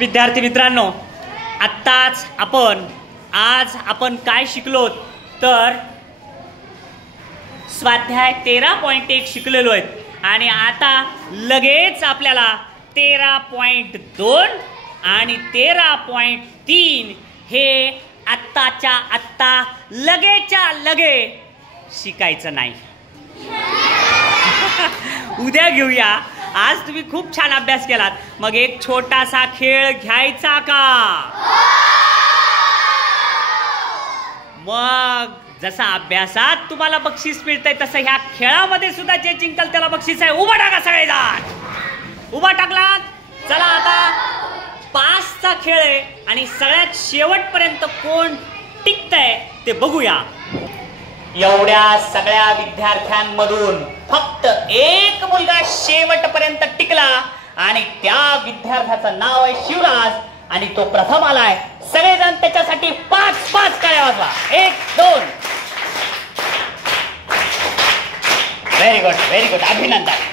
विद्यार्थी मित्रांनो, आत्ताच आज आपण काय शिकलो तर स्वाध्याय 13.1 शिकलेलो आहेत आणि आता लगेच आपल्याला 13.2 आणि 13.3 हे आत्ताच्या आत्ता लगेच्या लगे शिकायचं नाही. उद्या घेऊया. आज तुम्ही खूप छान अभ्यास केलात, मग एक छोटासा खेळ घ्यायचा का? मग जसा अभ्यासात तुम्हाला बक्षीस मिळतंय तसं ह्या खेळामध्ये सुद्धा जे जिंकल त्याला बक्षीस आहे. उभा टाका सगळेजण. उभा टाकलात. चला आता पासचा खेळ आहे आणि सगळ्यात शेवटपर्यंत कोण टिकतंय ते बघूया. एवढ्या सगळ्या विद्यार्थ्यांमधून फक्त एक मुलगा शेवटपर्यंत टिकला आणि त्या विद्यार्थ्याचं नाव आहे शिवराज आणि तो प्रथम आलाय. सगळेजण त्याच्यासाठी 5-5 टाळ्या वाजवा. 1-2. Very good, very good. अभिनंदन.